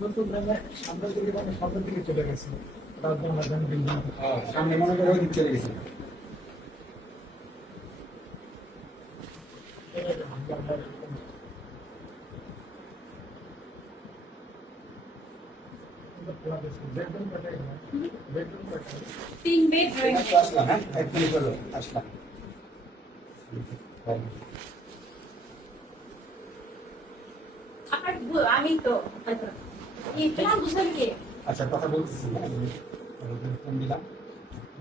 নতুন সামনের দিকে মানে সামনের দিকে চলে গেছে রাজধানী বিল্ডিং সামনে মনে করে ওই দিক চলে গেছে। তিন বেড ড্রয়িং আসলাম, হ্যাঁ, এক মিনিট হলো আসলাম। আমি তো তোমার বুঝলাম কি আচ্ছা, কথা বলতেছি না, ফোন দিলাম।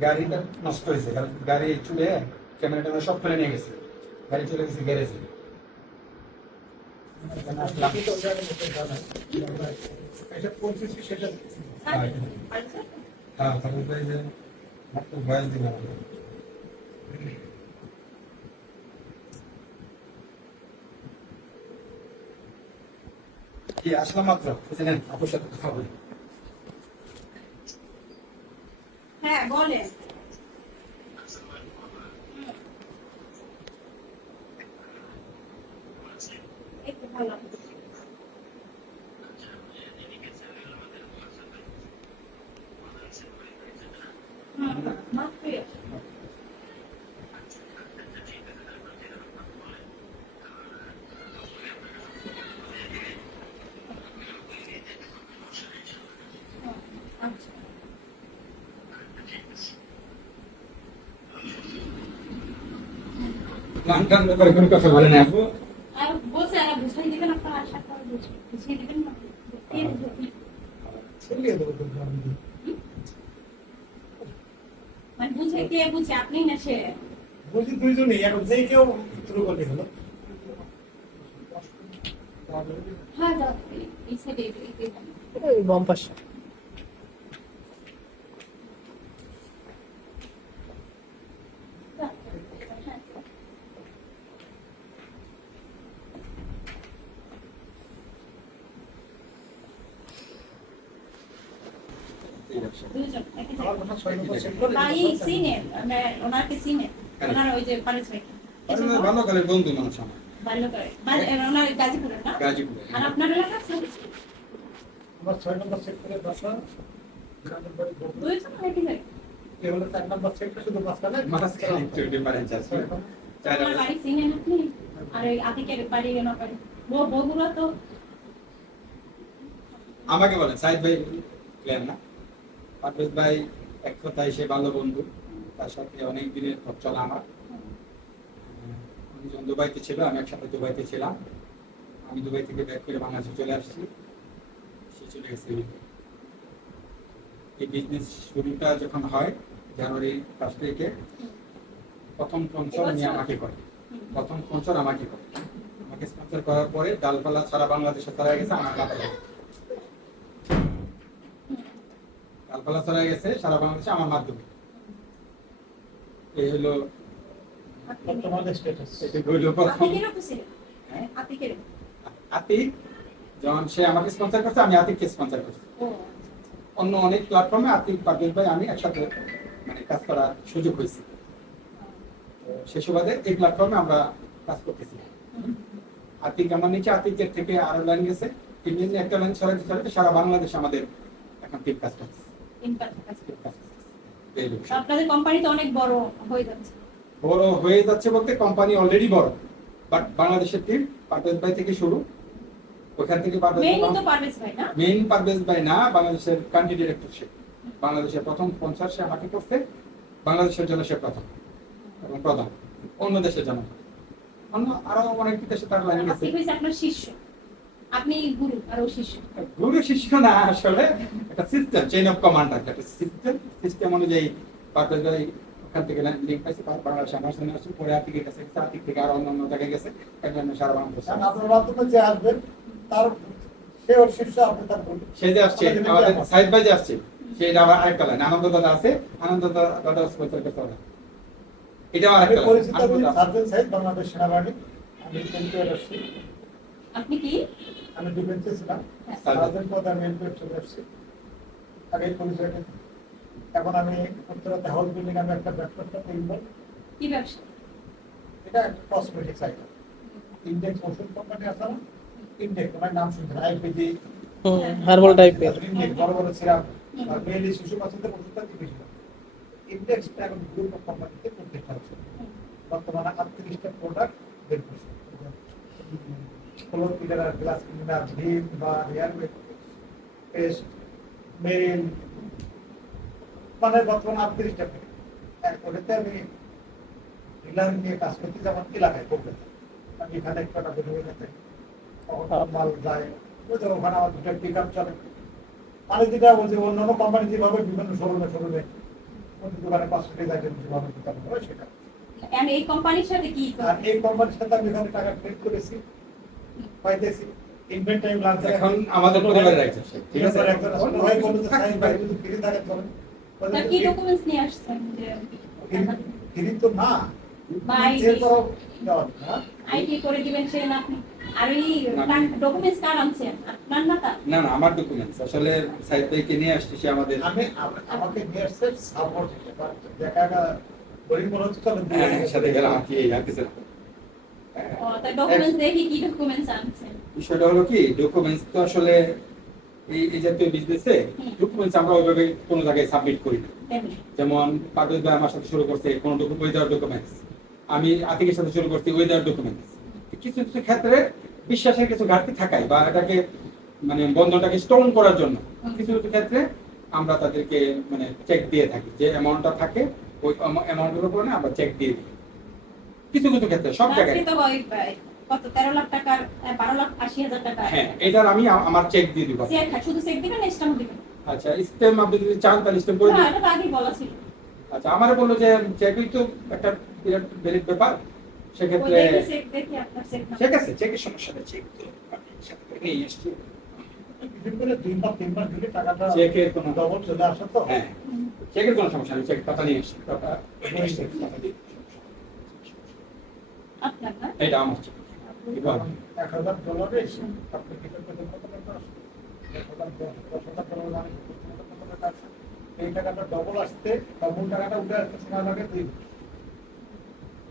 গাড়িটা নষ্ট হয়েছে, কারণ গাড়ি চুলে ক্যামেরা ট্যামেরা সব ফেলে নিয়ে গেছে, গাড়ি চলে গেছে গ্যারেজে। আসলাম। এসব করতেছি সেটা হ্যাঁ, তারপরে তো এই যে মাত্র ভয়েস দিলাম। কি আসলাম মাত্র, বুঝলেন, আপুর সাথে কথা বলি। হ্যাঁ বলেন একটু ভালো মাত্রই আচ্ছা গান টান ব্যাপারে কোনো কথা বলেন আপু? আর বলছে আর বুঝাই দিবেন আপনার আশা করে বুঝিয়ে দিবেন না ছেড়ে দেবো তো মানে বুঝে কে বুঝে আপনি না সে বলছি দুইজনই এখন যে কেউ শুরু করতে হলো হ্যাঁ যাও এই সাইডে এই বাম পাশে দুইজন একই আমার জায়গায়। কথা 6 নম্বর সেট করে বা এই সিনে মানে ওনাকে সিনে ওনার ওই যে পারিস ভাই ভালো কালের বন্ধু মানুষ আমার, ভালো করে ওনার গাজীপুরে না গাজীপুরে। আর আপনার এলাকা আমার 6 নম্বর সেট করে বাসা গ্রামের বাড়ি দুইজন একই জায়গায় এ হলো 4 নম্বর সেট শুধু মাঝখানে মাঝখানে একটু ডিফারেন্স আছে। আমার বাড়ি সিনে আপনি আর ওই আতিকের বাড়ি না বাড়ি বগুড়া তো আমাকে বলেন সাইদ ভাই ক্লিয়ার না, পারভেজ ভাই এক কথায় সে ভালো বন্ধু, তার সাথে অনেক দিনের পথ চলা আমার। উনি যখন দুবাইতে ছিল, আমি একসাথে দুবাইতে ছিলাম। আমি দুবাই থেকে ব্যাক করে বাংলাদেশে চলে আসছি, সে চলে গেছে ইউকে। এই বিজনেস শুরুটা যখন হয় জানুয়ারি 1 তারিখে, প্রথম স্পন্সর উনি আমাকে করে, প্রথম স্পন্সর আমাকে করে। আমাকে স্পন্সর করার পরে ডালপালা সারা বাংলাদেশে ছড়াই গেছে আমার মাধ্যমে। ডালপালা ছড়াই গেছে সারা বাংলাদেশে আমার মাধ্যমে। এই হলো বর্তমানে স্ট্যাটাস এটা হলো প্রথম। আতিকের তো ছিল হ্যাঁ? আতিকের আতিক যখন সে আমাকে স্পন্সর করছে, আমি আতিককে স্পন্সর করছি। ও অন্য অনেক প্ল্যাটফর্মে আতিক পারভেজ ভাই আমি একসাথে মানে কাজ করার সুযোগ হয়েছে। তো সে সুবাদে এই প্ল্যাটফর্মে আমরা কাজ করতেছি। আতিক আমার নিচে, আতিকের থেকে আরো লাইন গেছে, তিন দিন একটা লাইন ছড়াইতে ছড়াইতে সারা বাংলাদেশ আমাদের এখন টিম কাজ করতেছে। ইনকাম আছে team কাজ করতেছে। এই হলো বিষয়। আপনাদের কোম্পানি তো অনেক বড় হয়ে যাচ্ছে বড় হয়ে যাচ্ছে বলতে কোম্পানি অলরেডি বড়, বাট বাংলাদেশের টিম পারভেজ ভাই থেকে শুরু, ওখান থেকে মেইনলি তো পারভেজ ভাই না মেইন পারভেজ ভাই না, বাংলাদেশের কান্ট্রি ডিরেক্টরশিপ, বাংলাদেশের প্রথম স্পন্সর সে আমাকে করতে, বাংলাদেশের জন্য সে প্রথম এবং প্রধান, অন্য দেশের জন্য অন্য আরো অনেক দেশে তার লাইন গেছে। আপনি হইছে আপনার শিষ্য আপনি গুরু আর ও শিষ্য গুরু শিষ্য না, আসলে একটা সিস্টেম, চেইন অফ কমান্ড, একটা সিস্টেম অনুযায়ী পারভেজ ভাই ওখান থেকে লিঙ্ক পাইছে, বাংলাদেশে আমার সামনে আসছে, পরে আতিকের কাছে গেছে, আতিক থেকে আরো অন্য জায়গায় গেছে, একজন সারা বাংলাদেশে। কারণ আপনার মাধ্যমে যে আসবেন তার সে ওর শীর্ষ আপনি তার বলুন সে যে আসছে আমাদের সাইদ ভাই যে আসছে, সেটা আবার আরেকটা লাইন, আনন্দ দাদা আছে, আনন্দ দাদা স্পন্সর করতে হবে, এটা আমি আরেকটা পরিচিত আমি লাইন। সার্জেন্ট সাহেব বাংলাদেশ সেনাবাহিনী আমি এনপিআর আসছি আপনি কি আমি ডিফেন্সে ছিলাম হ্যাঁ। সার্জেন্ট পদে আমি এনপিআর চলে আসছি আগে পরিচয় নিই। এখন আমি উত্তরাতে হাউস বিল্ডিং আমি একটা ব্যবসা করবো, কি ব্যবসা এটা একটা কসমেটিক্স আইটেম ইন্ডেক্স ওষুধ কোম্পানি আছে না ইন্ডেক্স আমার নাম শুনছেন আইপিজি হার্বাল টাইপের। বড় বড় সিরাপ আর মেয়েলি শিশু বাচ্চাদের ওষুধটা দিয়েছিল। ইন্ডেক্সটা এখন গ্রুপ অফ কোম্পানিতে প্রত্যেকটা আছে। বর্তমানে 38টা প্রোডাক্ট বের করছে। ফ্লোর ক্লিনার, গ্লাস ক্লিনার, ভিম বা হেয়ার পেস্ট, মেরিন, মানে বর্তমানে 38টা ওটাতে আমি ডিলার নিয়ে কাজ করতে যেমন এলাকায় করবে আমি এখানে একটা বেরোবে যাতে মাল যায় ওই ধরো ওখানে আমার দুটো পিক আপ চলে মানে যেটা বলছে অন্যান্য কোম্পানি যেভাবে বিভিন্ন শোরুমে দোকানে কসমেটিক আইটেম যেভাবে দোকান করে সেটা And এই কোম্পানির সাথে কি আর এই কোম্পানির সাথে আমি এখানে টাকা ট্রেড করেছি পাইতেছি ইনভেন্টরি লাঞ্চ এখন আমাদের পরিবারের একজন ঠিক আছে একজন আসলে ভাই বলতে চাই ভাই যদি ফ্রি থাকে চলেন তার কি ডকুমেন্টস নিয়ে আসছেন যে ফ্রি তো না বাই এরপর না আইডি করে দিবেন সে না আপনি আর এই ডকুমেন্টস কার্ড আনছেন আপনার না তা না না আমার ডকুমেন্টস আসলে সাইড থেকে নিয়ে আসছে সে আমাদের আমাকে নিয়ে আসছে সাপোর্ট দেখা বোরিং মনে হচ্ছে চলো সাথে গেলাম কি আর কিছু না। ও তাই ডকুমেন্টস দেখি কি ডকুমেন্টস আনছেন বিষয়টা হলো কি ডকুমেন্টস তো আসলে এই জাতীয় বিজনেসে ডকুমেন্টস আমরা ওইভাবে কোনো জায়গায় সাবমিট করি না। তেমনি যেমন পারভেজ ভাই আমার সাথে শুরু করছে কোনো ওয়েদার ডকুমেন্টস, আমি আতিকের সাথে শুরু করছি ওয়েদার ডকুমেন্টস। কিছু কিছু ক্ষেত্রে বিশ্বাসের কিছু ঘাটতি থাকায় বা এটাকে মানে বন্ধনটাকে স্ট্রং করার জন্য কিছু কিছু ক্ষেত্রে আমরা তাদেরকে মানে চেক দিয়ে থাকি, যে অ্যামাউন্টটা থাকে ওই অ্যামাউন্টের উপরে আমরা চেক দিয়ে দিই কিছু কিছু ক্ষেত্রে, সব জায়গায়। আজকে তো কত 13 লাখ টাকার 12 লাখ 80,000 টাকা হ্যাঁ এটার আমি আমার চেক দিয়ে দিব। চেক শুধু চেক দিবেন না স্ট্যাম্প দিবেন? আচ্ছা স্টেম আপনি যদি চান তাহলে স্টেম করে না দিন। এটা তো আগেই বলা ছিল। আচ্ছা আমারে বললো যে চেকই তো একটা বিরাট ভ্যালিড ব্যাপার, ওই সেক্ষেত্রে দেখি চেক দেখি আপনার চেক না ঠিক আছে চেকের সমস্যা নেই, চেক তো আমি সাথে করে নিয়ে এসেছি। বিশেষ করে 2 বা 3 মাস দিলে টাকাটা চেকের কোনো ডবল চলে আসে তো হ্যাঁ চেকের কোনো সমস্যা নেই, চেক পাতা নিয়ে এসেছি পাতা নিয়ে এসেছি, পাতা দিয়ে দিন। আপনার না এটা আমার চেক। এবার $1,000 আপনি টিকিট পেতে কত টাকা আসে? $1,000 মানে কত টাকা আসে? এই টাকাটা ডবল আসতে বা মূল টাকাটা উঠে আসতে সময় লাগে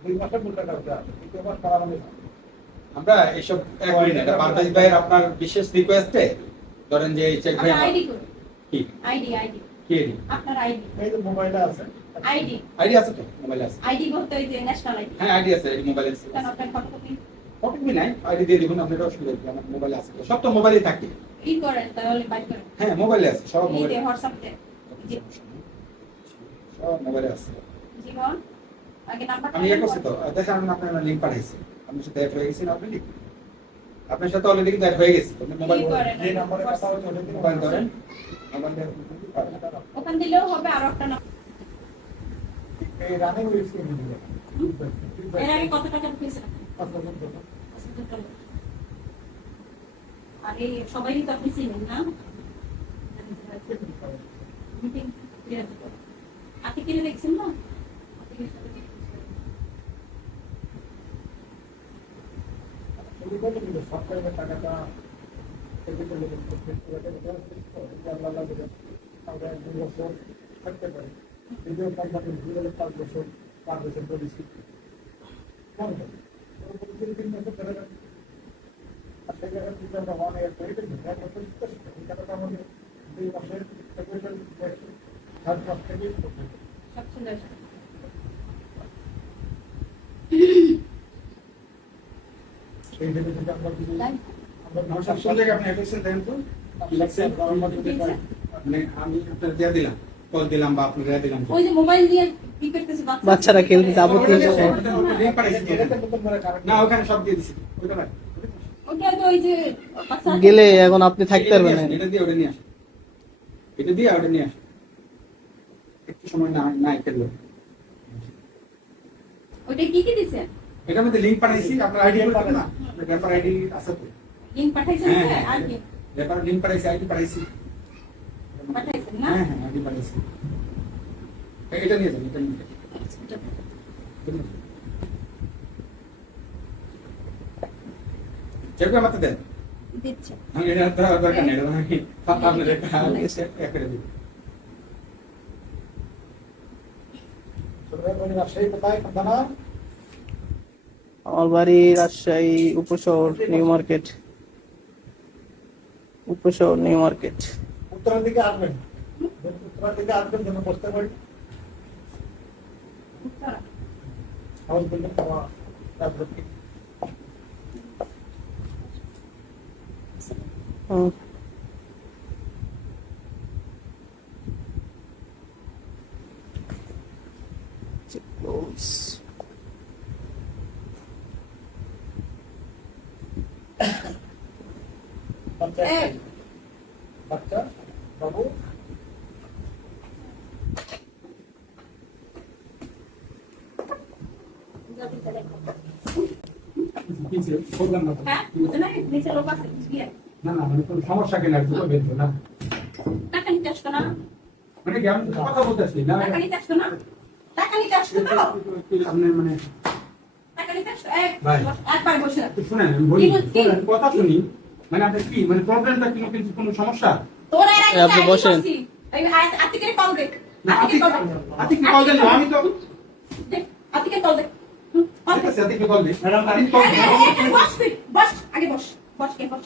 2 মাসে মূল টাকা উঠে আসে 2 মাস পার হলে আমরা এসব এক করি না, এটা পারভেজ ভাইয়ের আপনার বিশেষ রিকোয়েস্টে ধরেন যে এই চেক ভাই আপনার আইডি করুন কি আইডি কি আইডি আপনার আইডি এই যে মোবাইলে আছে আইডি আইডি আছে তো মোবাইলে আছে? আইডি বলতে ওই যে ন্যাশনাল আইডি হ্যাঁ আইডি আছে, এই মোবাইলে আছে। কেন আপনার ফটোকপি কপি নাই আইডি দিয়ে দিবেন, আপনার অসুবিধা নেই, আমার মোবাইলে আছে তো, সব তো মোবাইলেই থাকে। ই করেন তাহলে বাইক করেন হ্যাঁ মোবাইলে আছে, সব এই মোবাইলে যে হোয়াটসঅ্যাপে সব মোবাইলে আছে। জীবন আগে নাম্বার আমি ইয়ে করছি তো দেখেন আমি আপনার লিঙ্ক পাঠাইছি, আপনার সাথে অ্যাড হয়ে গেছি না অলরেডি, আপনার সাথে অলরেডি অ্যাড হয়ে গেছি। আপনি মোবাইল যে নম্বরে কথা হচ্ছে ওটা দিয়ে মোবাইল ধরেন, মোবাইল দিয়ে ওখান দিলেও হবে আর একটা না এই রানিং ওয়েবসাইট দিয়ে এর আগে কত টাকা ঢুকেছে আরে সবাই তো আপনি চিনেন না মিটিং আপনি কিনে দেখছেন না সরকারের টাকাটা আমরা 2 বছর থাকতে পারি যদিও কোম্পানি 5 বছর 5 বছর পলিসি আর সেই জায়গায় যদি আমরা 1 ইয়ার করি তো 2 বছর এই টাকাটা আমাদের 2 মাসের ফেব্রুয়ারি 7 মাস থেকে সব চলে আসে সেই হিসেবে যদি আমরা যদি আমার সব জায়গায় আপনি অ্যাড্রেসে দেন তো মানে আমি আপনার দিয়ে দিলাম, কল দিলাম বা আপনি দিয়ে দিলাম। ওই যে মোবাইল দিয়ে কি করতেছে বাচ্চারা খেলতে যাবতীয় লিঙ্ক পাঠাইছি না ওখানে সব দিয়ে দিছি ওইটা না ওটা তো ওই যে বাচ্চা গেলে এখন আপনি থাকতে পারবেন না। এটা দিয়ে ওটা নিয়ে আসেন, এটা দিয়ে ওটা নিয়ে আসেন, একটু সময় না না খেললো। ওটা কি কি দিছে এটার মধ্যে লিঙ্ক পাঠাইছি, আপনার আইডি পাঠাবেন না, আপনার রেফার আইডি আছে তো? লিংক পাঠাইছেন হ্যাঁ আর কি রেফার লিঙ্ক পাঠাইছি, আইডি পাঠাইছি। পাঠাইছেন না হ্যাঁ হ্যাঁ আইডি পাঠাইছি, এটা নিয়ে যান, এটা নিয়ে যান। চেক আমাকে দেন, দিচ্ছে আমি এটা তো দরকার নেই, এটা আমি আপনার একটা করে দিই। রাজশাহী কোথায় থানা আমার বাড়ি Rajshahi Uposhohor New Market. Uposhohor New Market. উত্তরের দিকে আসবেন, উত্তরের দিকে আসবেন যেন বসতে পারি। হাউস বিল্ডিং পাওয়া তারপর কি হুম। বাচ্চা বাচ্চা বাবু প্রোগ্রাম না হ্যাঁ বুঝতে না নিচে লোক আছে বিয়ে না না মানে কোনো সমস্যা কিনা একটু বলবেন তো না টাকা নিতে আসতো না মানে কি আমি তো কথা বলতেছি না টাকা নিতে আসতো না টাকা নিতে আসতো তো আপনি মানে টাকা নিতে আসতো ভাই। একবার বসে না শুনেন আমি বলি কি বলছি? শুনেন, কথা শুনি মানে আপনি কি মানে প্রবলেমটা কি কিন্তু কোনো সমস্যা তোর এর আগে আপনি বসেন। এই আতিকের কল দে না আপনি আতিকের কল আপনি কি কল দেন আমি তো দে আতিকের কল দে ঠিক আছে আপনি কি কল দেন আপনি কল দেন বস তুই বস আগে বস বস কে বস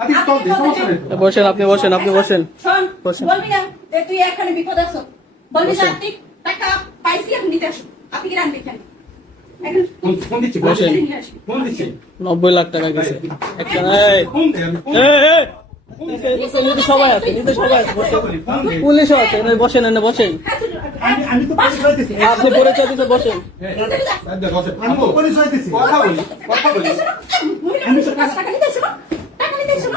আপনি কল দেন সমস্যা নেই তো। বসেন, আপনি বসেন, আপনি বসেন। শোন বসেন। বলবি না যে তুই এখানে বিপদ আছো বলবি না বসেন। আতিক টাকা পাইছি আমি নিতে আসো আতিকের আনবি কেন এখন ফোন দিচ্ছি বসেন। ফোন দিচ্ছি 90 লাখ টাকা গেছে একটা। এই, ফোন দেন আমি এই, এই, নিচে নিচে সবাই আছে, নিচে সবাই আছে, বসেন। পুলিশও আছে, এখানে বসেন, এখানে বসেন। আমি তো পরিচয় দিছি, আপনি পরিচয় দিতে বসেন। আমি তো পরিচয় দিছি। কথা বলি কথা বলি আমি তো টাকা নিতে এসো টাকা নিতে এসো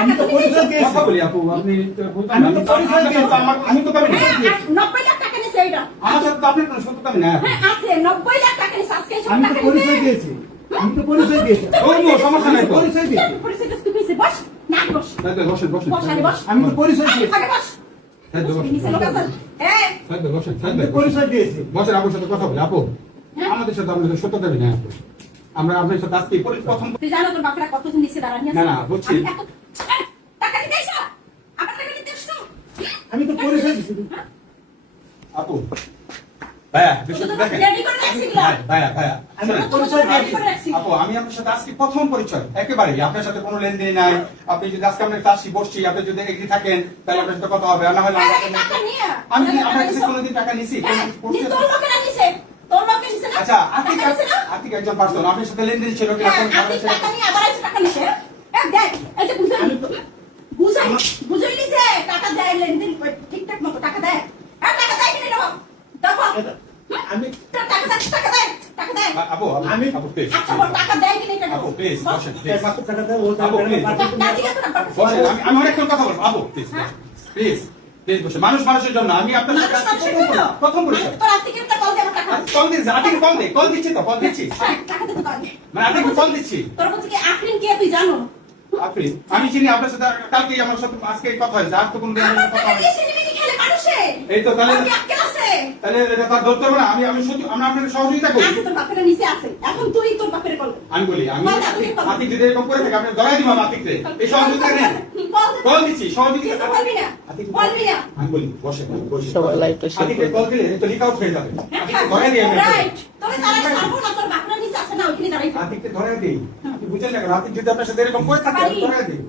আমি তো পরিচয় দিয়েছি। কথা বলি আপু আপনি তো বলতেন আমি তো পরিচয় দিয়েছি। আমি তো কবি না 90 লাখ টাকা নিছে এটা আমার সাথে তো আপনার কোনো সত্যতা না হ্যাঁ আছে 90 লাখ টাকা নিছে আজকে এসব আমি তো টাকা পরিচয় দিয়েছি, আমি তো পরিচয় দিয়েছি। ওই তো সমস্যা নাই তো পরিচয় দিয়েছি, পরিচয় দিতে কইছে বস না বস বসেন বসেন বস আগে বস আমি তো পরিচয় দিয়েছি, আগে বস নিচে লোক আছে এই বসেন আমি তো পরিচয় দিয়েছি। বসেন আপুর সাথে কথা বলি আপু আমাদের সাথে আপনাদের সত্যতা নেই আপু আমরা আপনার সাথে আজকে প্রথম তুই জানো তোর বাপরা কত নিচে দাঁড়ানি আছে না, না, বুঝছি। টাকা নিতে এসো আবার টাকা নিতে এসো আমি তো পরিচয় দিয়েছি। আপু ভাইয়া বিষয়টা দেখেন রেডি করে রাখছি ভাইয়া ভাইয়া আমি তো শোনেন। পরিচয় রেডি দিয়েছি। করে রাখছি আপু আমি আপনার সাথে আজকে প্রথম পরিচয় একেবারেই আপনার সাথে কোনো লেনদেন নাই আপনি যদি আজকে আমরা আসছি বসছি আপনি যদি এগিয়ে থাকেন তাহলে আপনার সাথে কথা হবে আর না হলে আরে আমরা- টাকা নিয়ে আমি কি আপনার কাছে কোনোদিন টাকা নিছি তোর লোকেরা নিছে তোর লোকে নিছে না আচ্ছা আতিক টাকা নিছে না আতিক একজন পার্সন আপনার সাথে লেনদেন ছিল কি হ্যাঁ, আপনি টাকা নিয়ে আবার এসে টাকা নিছে দেখ এই যে বুঝাই নিছে টাকা দেয় লেনদেন ঠিকঠাক মতো টাকা দেয় টাকা দেয় কিনে নেবো দেখো আমি টাকা দেয় টাকা দেয় আপু আমি- আপু প্লিজ আচ্ছা বল টাকা দেয় কিনে নেবো আপু প্লিজ বসেন প্লিজ পাঁচশো টাকা দেবো, ও আপু, টাকা please। পাঠাতে দাদি পারবো। কত টাকা বসেন আমি অনেকক্ষণ কথা বলবো আপু প্লিজ হ্যাঁ? প্লিজ প্লিজ বসে মানুষ মানুষের জন্য আমি আপনার সাথে আজকে প্রথম পরিচয় তোর আর্থিক একটা কল দে আমার টাকা কল দিচ্ছি আতিক কল দিচ্ছি তো কল দিচ্ছি টাকা দে তো কল মানে আতিক কল দিচ্ছি তোর বলছি কি আফরিন কে তুই জানো আপনি আমি চিনি আপনার সাথে কালকেই আমার সাথে আজকে কথা হয়েছে আর তো কোনো দিন আমার আমার সাথে কথা টাকা হয়নি। দিয়ে সিনেমিনি খেলে মানুষে এই তো তাহলে আমি আটকে আছে তাহলে এটা তার ধরতে হবে না আমি সত্যি আমরা আপনাকে সহযোগিতা করি আছে তোর বাপের নিচে আছে এখন তুই তোর বাপের কল দে আমি বলি আমি বল, আপনি বল। আতিক যদি এরকম করে থাকে আপনি ধরাই দিব আতিক রে এই সহযোগিতা নেই কল দিচ্ছি সহযোগিতা তুই বলবি না আতিক বলবি না আমি বলি বসে বসে সবাই লাইভটা শেয়ার আতিককে করুন। কল দিলে তো লিক আউট হয়ে যাবে আতিককে ধরাই দিই আমি রাইট তোরে তারা সারবো না তোর বাপের নিচে আছে না ওইখানে দাঁড়াই আতিককে ধরাই দিই আপনি বুঝেন না কেন আতিক যদি আপনার সাথে এরকম করে থাকে আমি ধরাই দিই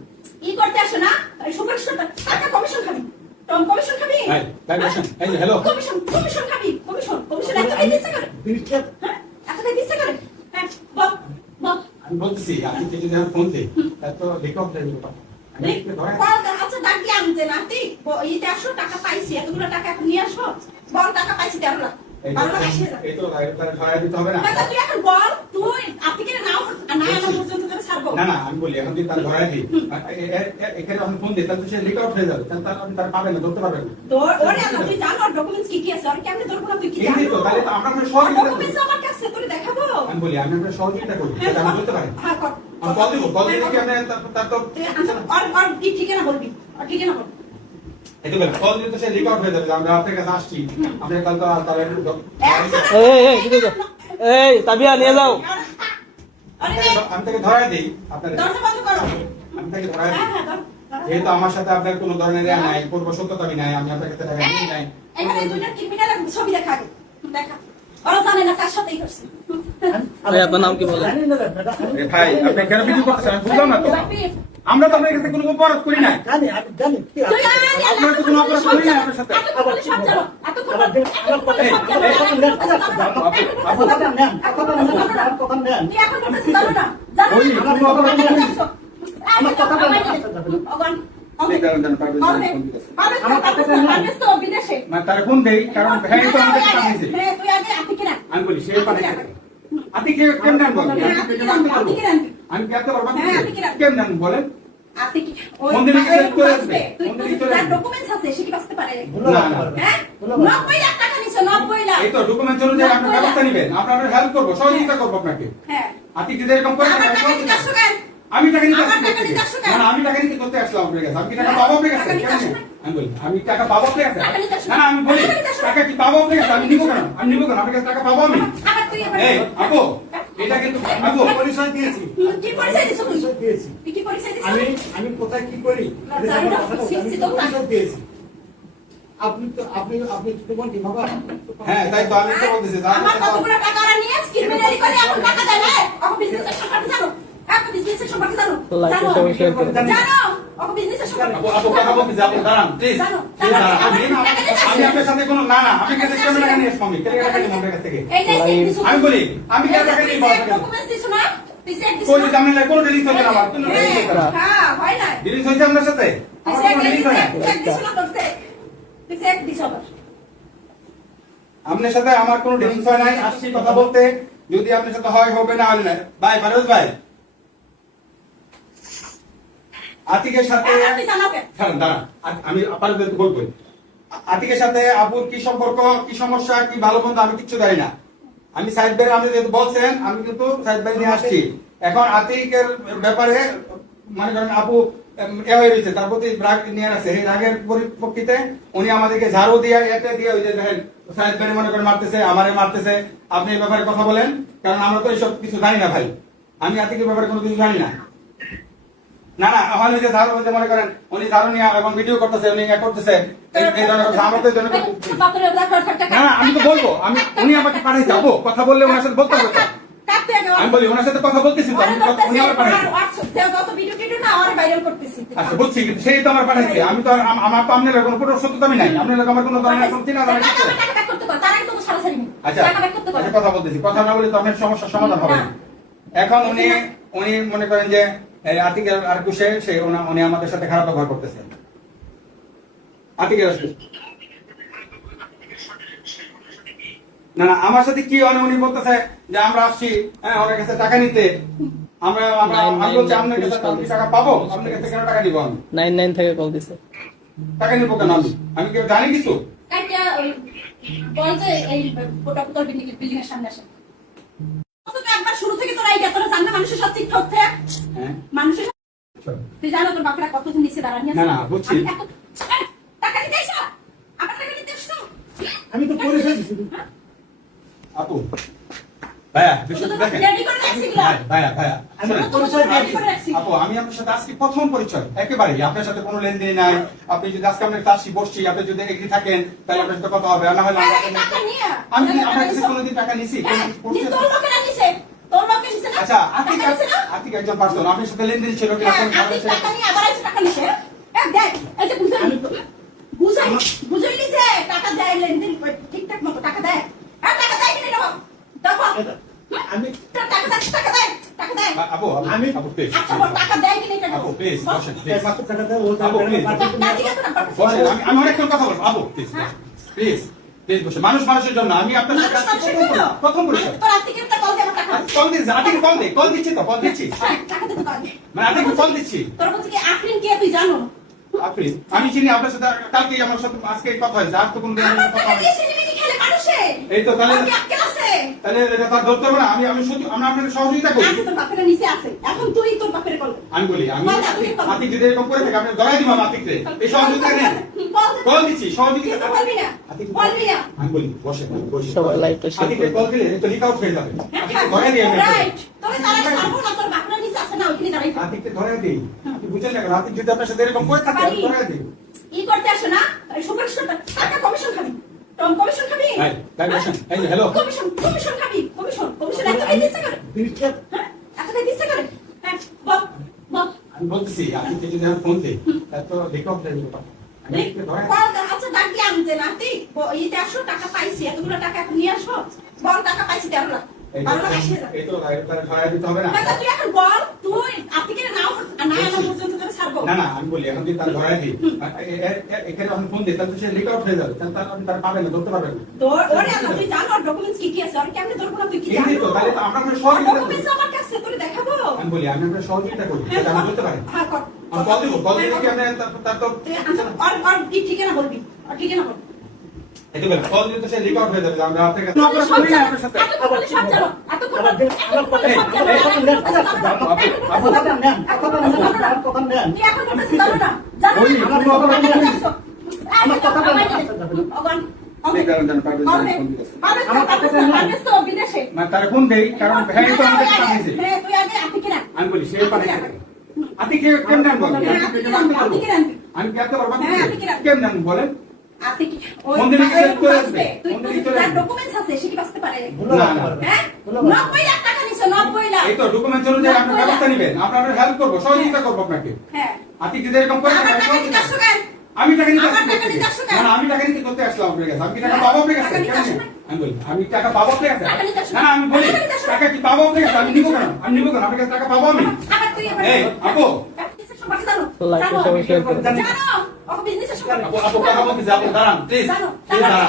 ই করতে আসো না সুপারিশ করতে টাকা কমিশন খাবি টম কমিশন খাবি ভাই ভাই বসেন এই যে হ্যালো কমিশন খাবি কমিশন এত খাই দিচ্ছে করে জিনিসটা হ্যাঁ এত খাই দিচ্ছে করে হ্যাঁ বল বল আমি বলতেছি আতিককে যদি আমি ফোন দিই তাহলে তো লিক আউট হয়ে যাবে আমি আতিককে ধরাই দিই বল আচ্ছা ডাক দিয়ে আনতে না তুই ইতে আসো টাকা পাইছি এতগুলো টাকা এখন নিয়ে আসো বল টাকা পাইছি 13 লাখ 12 লাখ আসে এই তো ধরাই দিতে হবে না তুই এখন বল তুই আপনি কি নাও না আনা পর্যন্ত তোরে ছাড়বো না না আমি বলি এখন যদি তার ধরাই দিই এখানে আমি ফোন দিই তাহলে তো সে লিক আউট হয়ে যাবে তাহলে আপনি তার পাবেন না ধরতে পারবেন না তোর ওরে আল্লাহ তুই জানো ডকুমেন্টস কি কি আছে আর কেমনে তোর কোনো তুই কি এই তো তাহলে তো আমরা আপনার সহযোগিতা করি ডকুমেন্টস আমার কাছে তোরে দেখাবো আমি বলি আমি আপনার সহযোগিতা করি সেটা আমি ধরতে পারি হ্যাঁ কর আমি কল দিব কল দিলে কি আপনি তার তো আর কি ঠিকানা বলবি আর ঠিকানা বল এই তো কল দিলে তো সে লিক আউট হয়ে যাবে আমরা আপনার কাছে আসছি আপনি কাল তো তার এই দিকে যাও। এই তাবিয়া নিয়ে যাও। আরে আমি তাকে ধরাই দিই আপনার দরজা বন্ধ করো আমি তাকে ধরাই দিই হ্যাঁ হ্যাঁ ধর যেহেতু আমার সাথে আপনার কোনো ধরনের ইয়া নাই পূর্ব সত্যতা নাই আমি আপনার কাছে টাকা নিই নাই এখানে দুইটা ক্রিমিনাল ছবি দেখা আগে দেখা ওরা জানে না কার সাথেই করছে ভাই, আপনার নাম কি বলেন? জানি না দাদা, ভাই আপনি কেন ভিডিও করতেছেন আমি বুঝলাম না তো বাপি আমরা তো আপনার কাছে কোনো অপরাধ করি না। জানি আমি জানি কি তুই আগে আপনার তো কোনো অপরাধ করি না আপনার সাথে। এতক্ষণ সব জানো, এতক্ষণ আবার দিন, আমার কথা সব জানো, এখন নেন, কথা নেন, কথা নেন। তুই এখন বলতেছিস জানো না, জানো ওই, না? আমার কথা আমার নেন। আমার কথা বল। এই কারণে জানো, পারভেজ ভাই ফোন দিতেছে। পারভেজ তো বিদেশে। মানে তার ফোন দেই, কারণ হ্যাঁ তো আমাদের কাছে পাঠিয়েছে। হ্যাঁ, তুই আগে আতিকে রাখ। আমি বলি সে পাঠিয়েছে। আতিকে কেমন আনবো? আতিকে রাখ। আমি কি এত বড় হ্যাঁ, আতিকে রাখ। কেমন আনবো বলেন? আতিকে ওই মন্দিরে গিয়ে এরকম চলে বাঁচবে। আসবে। তুই মন্দিরে চলে যার আসবে। ডকুমেন্টস আছে সে কি বাঁচতে পারে? না, না। হ্যাঁ? 90 লাখ টাকা নিছো, 90 লাখ। এই তো ডকুমেন্ট অনুযায়ী আপনার ব্যবস্থা নিবেন, আপনার হেল্প করবো, সহযোগিতা করবো আপনাকে। হ্যাঁ। আতিক যদি এরকম করে আমার টাকা নিতে আসছো কেন? আমি টাকা নিতে আমার আসছি টাকা কোথা নিতে থেকে? আসছো কেন? না, না, আমি টাকা নিতে করতে আসলাম আপনার কাছে। আমি কি টাকা পাবো আপনার কাছে? টাকা নিতে কেন? আসছো না? আমি বলি আমি টাকা পাবো আপনার কাছে? টাকা নিতে আসছো না, না, আমি বলি টাকা নিতে আসছো না? টাকা কি পাবো আপনার কাছে? আমি নিবো কেন? আমি নিবো কেন? আপনার কাছে টাকা পাবো আমি? আবার তুই এবার এই আপু, এটা কিন্তু আপু পরিচয় দিয়েছি, কি পরিচয় দিছো তুই? পরিচয় দিয়েছি। তুই কি পরিচয় দিছো? আমি কোথায় কি করি না, এটা জানি না, আমার কথা বলতে, আমি শিক্ষিত তো না। পরিচয় দিয়েছি। আপনি তোমার কি বাবা? হ্যাঁ, তাই তো আমি তো বলতেছি যে আমার কতগুলো টাকা ওরা নিয়ে ক্রিমিনালি করে এখন টাকা দেয় না ওকে বিজনেসের সম্পর্কে জানো এখন বিজনেসের সম্পর্কে জানো লাইকের জানো সমস্যা হচ্ছে। জানো ওকে বিজনেসের সম্পর্কে আপু আপু কথা বলতেছি, আপু দাঁড়ান প্লিজ। জানো, আমি আপনার সাথে কোনো না না আপনার কাছে কেন টাকা নিয়ে আসবো? আমি কেন টাকা নিয়ে আপনার কাছ থেকে? এই যে চেক দিছো আমি বলি আমি কেন টাকা নিয়ে আপনার কাছে? ডকুমেন্টস দিছো না তুই চেক দিছো কোন জামিন কোনো ডিলিট হচ্ছে না আমার, কোনো ডিলিট হচ্ছে না। হ্যাঁ হয় না ডিলিট হয়েছে আপনার সাথে? তুই আমার চেক কোনো ডিলিট হয় না। দিছো না তোর চেক তুই চেক দিছো আবার আপনার সাথে আমার কোনো ডিলিংস হয় নাই, আসছি কথা বলতে, যদি আপনার সাথে হয় হবে না হলে না। ভাই পারভেজ ভাই, আতিকের সাথে তুই জানো কে দাঁড়ান দাঁড়ান, আমি পারভেজ বলবো। আতিকের সাথে আপুর কি সম্পর্ক, কি সমস্যা, কি ভালো মন্দ আমি কিচ্ছু জানি না। আমি সাইদ ভাই, আপনি যেহেতু বলছেন আমি কিন্তু সাইদ ভাই নিয়ে আসছি। এখন আতিকের ব্যাপারে মনে করেন আপু এ হয়ে রয়েছে, তার প্রতি রাগ নিয়ে আসছে। এই রাগের পরিপ্রেক্ষিতে উনি আমাদেরকে ঝাড়ু দিয়ে এটা দিয়ে ওই যে দেখেন সাইদ ভাই মনে করেন মারতেছে, আমারে মারতেছে। আপনি এই ব্যাপারে কথা বলেন, কারণ আমরা তো এইসব কিছু জানি না ভাই। আমি আতিকের ব্যাপারে কোনো কিছু জানি না। না না আমার যে ঝাড়ু বলতে মনে করেন উনি ঝাড়ু নিয়ে এবং ভিডিও করতেছে, উনি ইয়ে করতেছে, এই ধরনের কথা আমরা তো এই ধরনের বাপরে ওটা টাকা না না আমি তো বলবো, আমি উনি আমাকে পাঠাইছে আপু, কথা বললে ওনার সাথে বলতে হবে তো। কাটতে আগে আমি বলি ওনার সাথে কথা বলতেছি তো, উনি আমার পাঠাইছে। যত ভিডিও টিডিও না আমার ভাইরাল করতেছি আচ্ছা বুঝছি, কিন্তু সেই তো আমার পাঠাইছে। আমি তো আমার তো আপনার কোনো পুরো সত্যতা আমি নাই, আপনার আমার কোনো ধরনের কোনো চিনা জানা কিছু নাই। টাকা করতে পারো তারাই তো সারা সারি আচ্ছা টাকা করতে পারো কথা বলতেছি, কথা না বলে তো আপনার সমস্যার সমাধান হবে না। এখন উনি উনি মনে করেন যে আতিকের আর কুশে সে উনি আমাদের সাথে খারাপ ব্যবহার করতেছে। আতিকের আসলে না না আমার সাথে কি উনি বলতেছে যে আমরা আসছি হ্যাঁ ওনার কাছে টাকা নিতে। আমরা আমরা আমি বলছি আপনার কাছে আমি টাকা পাবো, আপনার কাছে কেন টাকা নিবো? আমি 99 থেকে কল দিছে। টাকা নিবো কেন? আমি কি জানি কিছু? কাইটা ওই বলতে এই পোটাপুতর বিল্ডিং এর সামনে আসে তোকে একবার শুরু থেকে তোর আইডিয়া তোরা জানবে মানুষের সব ঠিক হচ্ছে হ্যাঁ মানুষের তুই জানো তোর বাপরা কতদিন নিচে দাঁড়ানি আছে না, না, বুঝছি। টাকা দিতে এসো আবার টাকা দিতে এসো আমি তো পরিচয় দিয়েছি। আপু ভাইয়া বিষয়টা দেখেন। রেডি করে রাখছি ভাইয়া ভাইয়া আমি শোনেন। তো পরিচয় রেডি দিয়েছি। করে রাখছি আপু আমি আপনার সাথে আজকে প্রথম পরিচয়, একেবারেই আপনার সাথে কোনো লেনদেন নাই। আপনি যদি আজকে আপনার আসছি বসছি, আপনি যদি এগ্রি থাকেন তাহলে আপনার সাথে কথা হবে, আর না হলে আরে টাকা নিয়ে আমি কি আপনার কাছে কোনোদিন টাকা নিছি? তোর লোকেরা নিছে তোর লোকে নিছে না আচ্ছা টাকা নিছে না আতিক একজন পার্সন, আপনার সাথে লেনদেন ছিল কি? হ্যাঁ, আপনি টাকা নিয়ে আবার এসে টাকা নিছে দেখ এই যে বুঝাইলি যে টাকা দেয় লেনদেন ঠিকঠাক মতো টাকা দেয় হ্যাঁ টাকা দেয় কিনা দেখো আমি টাকা দেয় আপু আমি আপু প্লিজ আচ্ছা বল টাকা দেয় কিনা এটা আপু প্লিজ বসেন প্লিজ মাত্র টাকা দেবো, ও আপু, please। বসেন, আমি অনেকক্ষণ কথা বলবো। আপু প্লিজ হ্যাঁ? প্লিজ প্লিজ বসে, মানুষ মানুষের জন্য আমি আপনার সাথে আজকে প্রথম পরিচয়। তোর আর্থিকের কল দে আমার টাকা কল দিচ্ছি, আতিক কল দে, কল দিচ্ছি তো, কল দিচ্ছি, টাকা দিতে পারবি মানে আতিক কল দিচ্ছি। তোর বলছি কি আফরিন কে তুই জানো আপনি আমি চিনি আপনার সাথে, কালকে আমার সাথে আজকে কথা হয়েছে, আর তো কোনো দিন আমার কথা টাকা হয়নি। দিয়ে সিনেমিনি খেলে মানুষে এই তো তাহলে কি আক্কেল আছে তাহলে এটা তো আর ধরতে হবে না। আমি সত্যি আমরা আপনাকে সহযোগিতা করি। আছে তোর বাপের নিচে আছে এখন তুই তোর বাপের কল আমি বলি আমি বল না, তুই বল। আতিক যদি এরকম করে থাকে আপনি ধরাই দিব আতিকরে, এই সহযোগিতা নেন, কল দিচ্ছি সহযোগিতা। তুই বলবি না আতিক বলবি না আমি বলি বসে বসে সবাই লাইভটা শেয়ার আতিকরে করে কল দিলে তো লিক আউট হয়ে যাবে। আতিককে ধরে দিই আমি রাইট তোরে তারা ছাড়বো না তোর বাপের নিচে আছে না ওইখানে দাঁড়াই আতিককে ধরে দিই। আপনি বুঝেন না কেন? আতিক যদি আপনার সাথে এরকম করে থাকে আমি ধরে দিই। ই করতে আসো না সুপারিশ করতে টাকা কমিশন খাবি টম কমিশন খাবি ভাই ভাই বসেন, এই যে হ্যালো কমিশন খাবি কমিশন এত খাই দিচ্ছে করে জিনিসটা হ্যাঁ এত খাই দিচ্ছে করে হ্যাঁ বল বল আমি বলতেছি আপনি যদি ফোন দেই তাহলে তো দেখো আপনার আচ্ছা ডাক দিয়ে আনতে না তুই এইটা আসো টাকা পাইছি এতগুলো টাকা এখন নিয়ে আসো বল টাকা পাইছি 13 লাখ 12 লাখ এসে যাবে। এই তো তার ছড়াই দিতে হবে না। না তুই এখন বল তুই আপনি কি নাও না আনা পর্যন্ত তোরে ছাড়বো না না আমি বলি এখন যদি তার ধরাই দিই এখানে যখন ফোন দিই তাহলে তো সে রেকর্ড হয়ে যাবে তাহলে তার পাবে না ধরতে পারবে না। তোর ওরে আল্লাহ তুই জানো ডকুমেন্টস কি কি আছে আর কেমনে তোর কোনো তুই কি এই জানো তো তাহলে তো আমরা আপনার সহযোগিতা করি। ডকুমেন্টস আমার কাছে তোরে দেখাবো আমি বলি আমি আপনার সহযোগিতা করি হ্যাঁ, এটা আমি করতে পারি। হ্যাঁ কর আমি কল দিব কি আপনি তার তো তুই আর কি ঠিকানা বলবি আর ঠিকানা বল এটা বল কল দিতে সে রেকর্ড হয়ে যাবে আমরা আপনার কাছে আপনারা শুনুন না আপনার সাথে। এত বলে সব জানো এত কথা আবার আমার কথা নেন, কথা নেন, আমার কথা নেন। তুই এখন বলতেছিস জানো না জানো ওই, আমার কথা বলেন। আমার কথা বল অগন বিদেশে মানে তার ফোন দেই কারণ হ্যাঁ তো আমাদের কাছে আছে। হ্যাঁ তুই আগে আপনি কিনা আমি বলি সে পাঠিয়েছে আপনি কে কেমন নাম বলেন আপনি কিনা আমি কি এত পারবো হ্যাঁ, আপনি কি রাখবেন? কেমন নাম বলেন আপনি কি ফোন দিলে কি সে চলে আসবে? তুই ফোন দিলে চলে তার আসবে? ডকুমেন্টস আছে সে কি বাঁচতে পারে না, না। হ্যাঁ 90 লাখ টাকা নিছো 90 লাখ এই তো ডকুমেন্ট অনুযায়ী আপনি ব্যবস্থা নেবেন আপনার হেল্প করবো সহযোগিতা করবো আপনাকে হ্যাঁ আপনি যদি এরকম করেন আমার আমি টাকা সহযোগিতা নিতে আসছো কেন? আমি টাকা নিতে আমার আসছি টাকা নিতে আসছো কেন? না না, আমি টাকা নিতে করতে আসলাম আপনার কাছে আমি কি টাকা পাবো আপনার কাছে টাকা নিতে আসো কেমনে? না? আমি বলি আমি টাকা পাবো আপনার কাছে টাকা নিতে আসো না না? না, আমি বলি টাকা নিতে আসো না? টাকা কি পাবো আপনার কাছে আমি নিবো কেন আপনার কাছে টাকা পাবো আমি আবার তুই এবার এই, আপু। বিজনেসের সম্পর্কে জানো লাইকে জানো? সবাই শেয়ার করুন। জানো ও বিজনেসের সম্পর্কে আপু আপু কথা বলতে যাবো দাঁড়ান প্লিজ জানো,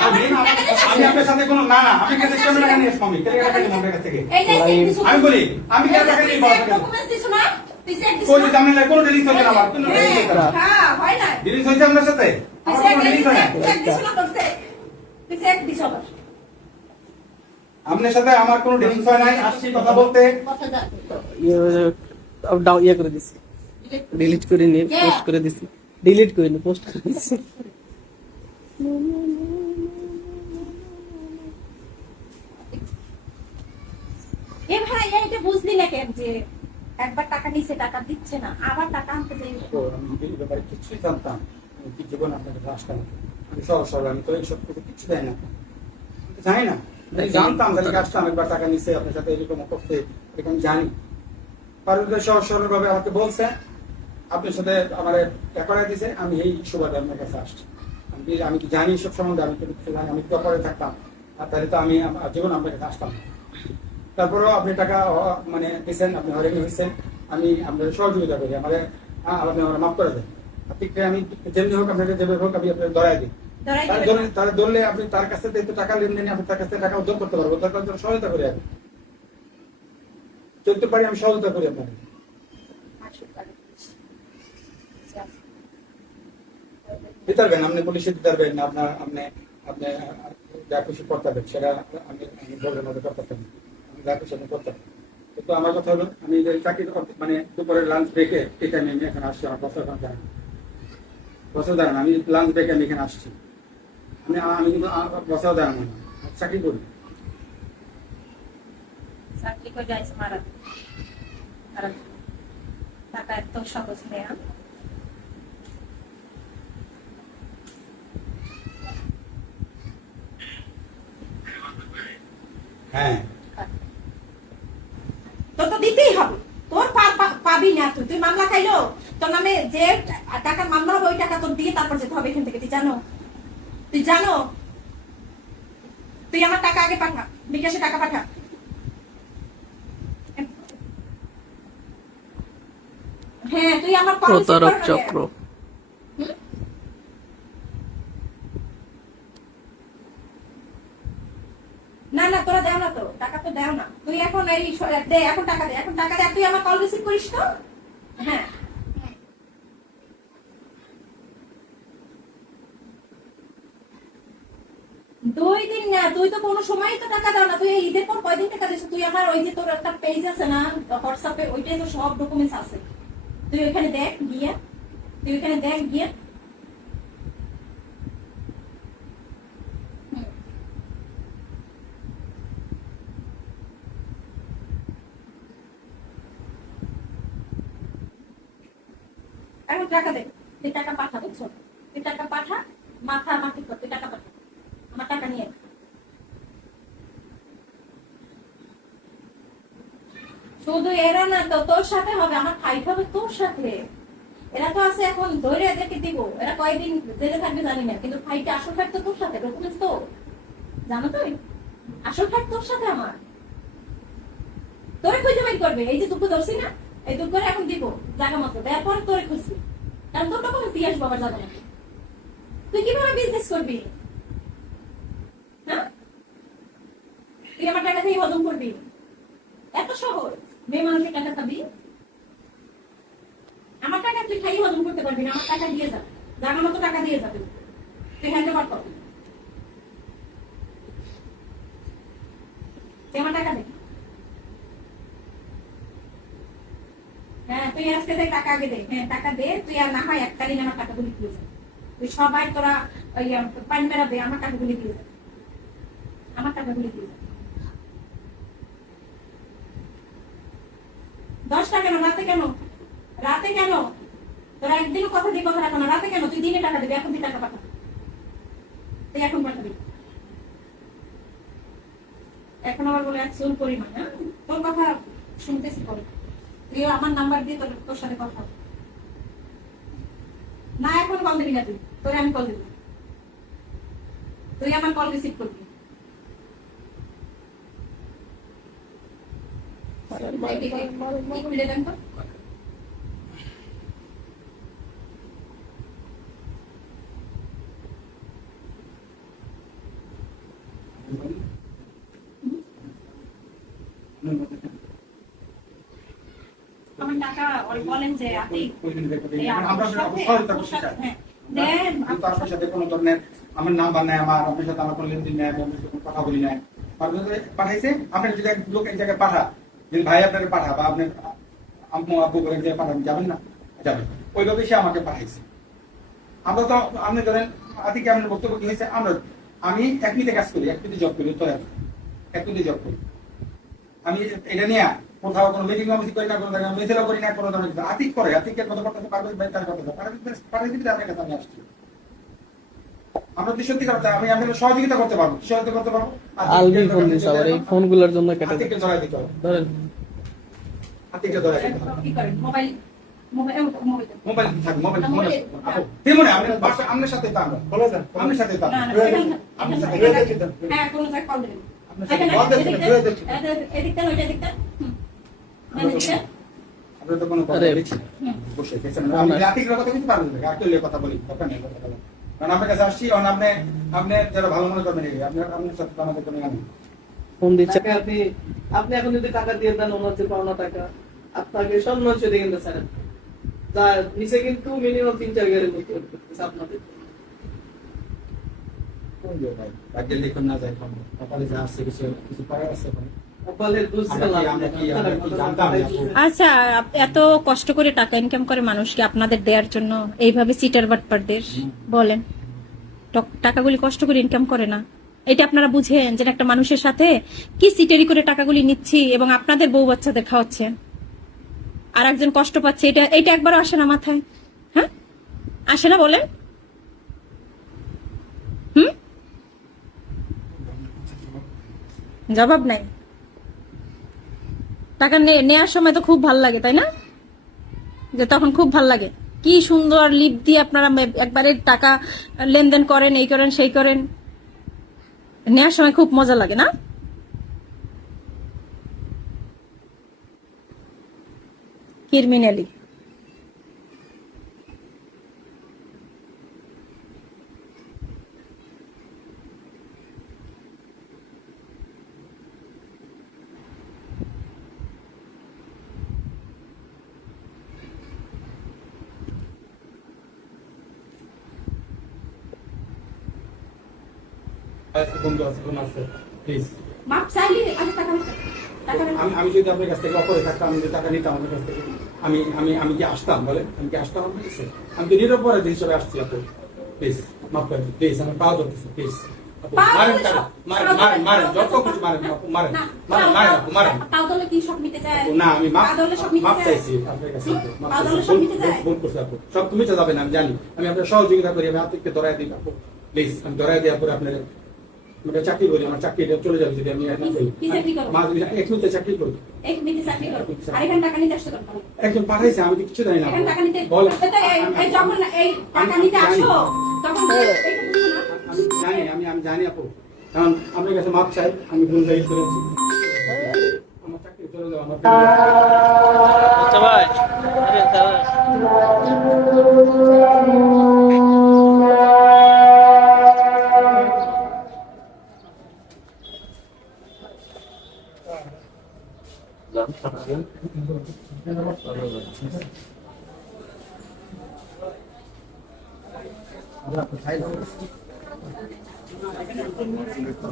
আমি আপনার সাথে কোনো না না আপনার কাছে কেমন টাকা নিয়ে আসবো আমি কেন টাকা নিবো আপনার কাছ থেকে এই যে দিছো আমি বলি আমি কেন টাকা নিবো আপনার কাছে ডকুমেন্টস দিছো না তুই চেক দিছো কোন জামিন লাগে কোন ডিলিট হচ্ছে না আমার কোন ডিলিট হচ্ছে না হ্যাঁ হয় না ডিলিট হচ্ছে আপনার সাথে তুই আমার চেক কোনো ডিলিট হয় না দিছো না তোর তুই চেক দিছো আবার আপনার সাথে আমার কোনো ডিলিট হয় নাই আসছি কথা বলতে কথা যা ইয়ে করে দিছি ডিলিট করে নিয়ে পোস্ট করে দিছি ডিলিট করে নিয়ে পোস্ট করে দিছি এ ভাই এইটা বুঝলি না কেন যে একবার টাকা নিছে টাকা দিচ্ছে না আবার টাকা আনতে যাই তো আমি এই ব্যাপারে কিছুই জানতাম আমি কি জীবন আপনার কাছে আসতাম আমি সহজ সরল আমি তো এইসব কিছু কিছু দেয় না জানি না আমি জানতাম তাহলে আসতাম একবার টাকা নিচ্ছে আপনার সাথে এরকম করতে এরকম জানি পারুদের সহজ সরল ভাবে আমাকে বলছে আপনার সাথে আমার করাই দিছে আমি এই সুবাদে আপনার কাছে আসছি আমি কি জানি সব সম্বন্ধে আমি কিন্তু কিছু জানি আমি তো করে থাকতাম আর তাহলে তো আমি জীবন আপনার কাছে আসতাম না। তারপরেও আপনি টাকা মানে দিচ্ছেন আপনি হয়রানি হয়েছেন আমি আপনার সহযোগিতা করি আপনি আমার মাফ করে দেন আপনি আমি যেমনি হোক আপনাকে যেভাবে হোক আমি আপনার দরাই দিই তার ধরলে আপনি তার কাছ থেকে টাকা লেনদেনে আপনি তার কাছ থেকে টাকা উদ্যোগ করতে পারবো তার কাছে সহায়তা করি আমি চলতে পারি আমি সহযোগিতা করি আপনাকে দিতে পারবেন আপনি পুলিশে দিতে পারবেন আপনার আপনি আপনি যা খুশি করতে পারবেন সেটা আমি বলবেন মতো করতে পারবেন আমি যা খুশি আমি করতে পারবেন কিন্তু আমার কথা হলো আমি যে চাকরি মানে দুপুরে লাঞ্চ ব্রেকে এই টাইমে আমি এখানে আসছি আমার বছর দাঁড়ান বছর দাঁড়ান আমি লাঞ্চ ব্রেকে আমি এখানে আসছি আমি কিন্তু বছর দাঁড়ানো না চাকরি করি চাকরি করে যাইছে মারা টাকা এত সহজ নেয়া হ্যাঁ তোর তো দিতেই হবে তোর পাবি না তুই মামলা খাইলো তোর নামে যে টাকা মামলা হবে ওই টাকা তোর দিয়ে তারপর যেতে হবে এখান থেকে তুই জানো তুই আমার টাকা আগে পাঠা বিকাশে টাকা পাঠা হ্যাঁ তুই আমার প্রতারক চক্র না না তোরা দেও না তো টাকা তো দেও না তুই এখন এই দে এখন টাকা দে তুই আমার কল রিসিভ করিস তো হ্যাঁ দুই দিন না তুই তো কোনো সময় তো টাকা দাও না তুই এই ঈদের পর কয়দিন টাকা দিস তুই আমার ওই যে তোর একটা পেজ আছে না হোয়াটসঅ্যাপে ওইটাই তো সব ডকুমেন্টস আছে তুই ওইখানে দেখ গিয়ে এখন টাকা দে তুই টাকা পাঠা বুঝছো তুই টাকা পাঠা মাথা মাটি কর তুই টাকা পাঠা আমার টাকা নিয়ে শুধু এরা না তো, তোর সাথে হবে, আমার ফাইট হবে তোর সাথে। এরা তো আছে এখন, ধরে এদেরকে দিব, এরা কয়দিন জেলে থাকবে জানি না, কিন্তু ফাইটে আসল ফাইট তো তোর সাথে, ডকুমেন্টস তো জানো তো, আসল ফাইট তোর সাথে আমার। তোরে খুঁজে বের করবে, এই যে দুঃখ ধরছি না, এই দুঃখ করে এখন দিব জায়গা মতো, দেওয়ার পরে তোরে খুঁজবি, কারণ তোর ডকুমেন্টস দিয়ে আসবো আবার জায়গা মতো। তুই কিভাবে বিজনেস করবি? হ্যাঁ, তুই আমার টাকা থেকে হজম করবি? এত সহজ? মেয়ে মানুষের টাকা খাবি? আমার টাকা তুই খাই হজম করতে পারবি না, আমার টাকা দিয়ে যাবে, জায়গা মতো টাকা দিয়ে যাবে, তুই হ্যান্ড ওভার করবি। তুই আমার টাকা দে। হ্যাঁ, তুই আজকে থেকে টাকা আগে দে। হ্যাঁ, টাকা দে, তুই আর না হয় একটাদিন আমার টাকাগুলি দিয়ে যাবে। তুই সবাই তোরা ওই পান বেড়াবে, আমার টাকাগুলি দিয়ে যাবে, আমার টাকাগুলি দিয়ে যাবে। 10 টাকা কেন? রাতে কেন? রাতে কেন? তোরা একদিনও কথা দিয়ে কথা রাখো না, রাতে কেন? তুই দিনে টাকা দিবি, এখন তুই টাকা পাঠাবি, তুই এখন পাঠাবি। এখন আবার বলে এক চুল পরিমাণ। হ্যাঁ, তোর কথা শুনতেছি পরে। তুই আমার নাম্বার দিয়ে তোর সাথে কথা হবে না, এখন কল দিবি না তুই, তোরে আমি কল দিব, তুই আমার কল রিসিভ করবি। খুলে দেন তো। আমার টাকা ওই বলেন যে আপনি আপনার সাথে কোনো ধরনের আমার নাম্বার নেই, আপনার সাথে আমার কোনো লেনদেন নেই, আমি আপনার সাথে পাঠাবো নাই। পাঠাইছে আপনার যদি এক লোক এই জায়গায় পাঠা, যদি ভাই আপনাকে পাঠা বা আপনার আম্মু আব্বু করে যে পাঠাবেন, যাবেন না? যাবেন। ওইভাবে সে আমাকে পাঠাইছে। আমরা তো আপনি ধরেন আজকে আপনার বক্তব্য কি হয়েছে, আমি এক মিনিটে কাজ করি, এক মিনিটে জব করি, উত্তরে এক মিনিটে জব করি। আমি এটা নিয়ে কোথাও কোনো মিটিং কমিটি করি না, কোনো জায়গায় মিছিলও করি না, কোনো ধরনের আতিক করে, আতিকের কথা করতে পারবে ভাই, তার কথা পারবে আপনার কাছে আমি আসছি। আমরা তো সত্যি কথা, আমি আপনাকে সহযোগিতা করতে পারবো, সহযোগিতা করতে পারবো। আলবি ফোন দিছে আবার, এই ফোনগুলোর জন্য কেটে আতিককে জড়াই দিতে হবে, ধরেন আতিককে জড়াই দিতে হবে। কি করেন? মোবাইল মোবাইল থাক, মোবাইল মনে আপনি বাসা আপনার সাথে তো আমরা বলে যান, আপনার সাথে তো আপনার সাথে হ্যাঁ, কোন জায়গায় কল দিবেন। আপনার সাথে এদিকটা ওইটা দিকটা। আপনার তো কোনো কথা বলছি বসে গেছেন, আমি আতিকের কথা কিছু পারবেন না, আতিকের কথা বলি দরকার নেই কথা বলা, কারণ আপনার কাছে আসছি, কারণ আপনি যারা ভালো মনে করবেন আপনার সাথে আমাদের কোনো গান ফোন দিচ্ছে। আপনি এখন যদি টাকা দিয়ে দেন, ওনার যে পাওনা টাকা আপনাকে সম্মান চলে কিন্তু স্যার, তার নিচে কিন্তু মিনিমাম 3-4 গাড়ি করতে করতেছে আপনাদের। কোন যে ভাই আগে লিখুন না যায়, কপালে যা আছে কিছু পাওয়া আছে কপালের দোষ আমরা কি জানতাম না। আচ্ছা, এত কষ্ট করে টাকা ইনকাম করে মানুষকে আপনাদের দেওয়ার জন্য এইভাবে চিটার বাটপারদের বলেন, টাকাগুলি কষ্ট করে ইনকাম করে না, এটা আপনারা বুঝেন যে একটা মানুষের সাথে কি চিটারি করে টাকাগুলি নিচ্ছি এবং আপনাদের বউ বাচ্চাদের খাওয়াচ্ছেন, আর একজন কষ্ট পাচ্ছে, এটা একবারও আসে না মাথায়? হ্যাঁ, আসে না বলেন? জবাব নাই। টাকা নেওয়ার সময় তো খুব ভাল লাগে, তাই না? যে তখন খুব ভাল লাগে, কি সুন্দর লিপ দিয়ে আপনারা একবারে টাকা লেনদেন করেন, এই করেন সেই করেন, নেওয়ার সময় খুব মজা লাগে না? ক্রিমিনালি। বন্ধু আছে, কোন আছে প্লিজ মাপ চাইলে আমি টাকা আমি যদি আপনার কাছ থেকে অপরে থাকতাম, আমি যদি টাকা নিতাম আপনার কাছ থেকে, আমি কি আসতাম বলেন? আমি কি আসতাম আপনার কাছে? আমি তো নিরপরাধী হিসেবে আসছি। আপু প্লিজ মাফ করেন, প্লিজ আমার পাও ধরতেছে, প্লিজ মারেন টাকা, মারেন যত কিছু মারেন, মারেন মারেন মারেন আপু মারেন। পাউদলে কি সব মিটে যায় না, আমি মাফ যায়? চাইছি আপনার কাছে, ভুল করছি আপু, সব তুমি তো যাবে না আমি জানি, আমি আপনার সহযোগিতা করি, আমি আতিককে ধরাই দিই আপু প্লিজ, আমি ধরাই দিই আপু আপনার ওটা চাকরি করি, আমার চাকরিটা চলে যাবে যদি আমি এখন করি। কি চাকরি করো? এখনই চাকরি করি। এক মিনিট চাকরি করো আর এখানে টাকা নিতে আসছো কেন? একজন পাঠাইছে, আমি তো কিছু জানি না। এখানে টাকা নিতে বল। এই যখন এই টাকা নিতে আসো তখন এইটা বুঝো না? আমি জানি, আমি জানি আপু, কারণ আপনার কাছে মাপ চাই, আমি ভুল জায়গায় করেছি। আমার চাকরি চলে যাবে, আমার আচ্ছা ভাই, আরে দাদা।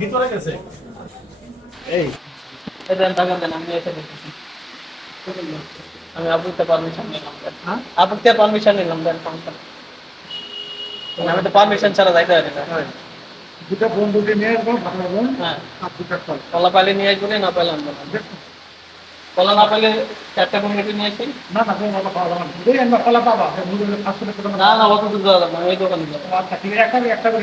ভিতরে গেছে এই এই দেন টাকা দেন, আমি এসে দিচ্ছি। আমি আপুতে পারমিশন নিলাম। হ্যাঁ? আপুতে পারমিশন নিলাম, দেন ফাংশন। আমি তো পারমিশন ছাড়া যাইতে পারি না। দুটো বন্ধুকে নিয়ে আসবো, ভালো বোন হ্যাঁ, আর দুটো ফল। কলা পাইলে নিয়ে আসবো, না পাইলে আনবো না। কলা না পাইলে 4টা কমিটি নিয়ে আসি। না না তুমি ভালো পাওয়া যাবে না। দুই একবার কলা পাবা, মুরগি 500 টাকা। না না, অত দূর যাওয়া যাবে না, ওই দোকানে যাবো। আচ্ছা ঠিক আছে, একটা করে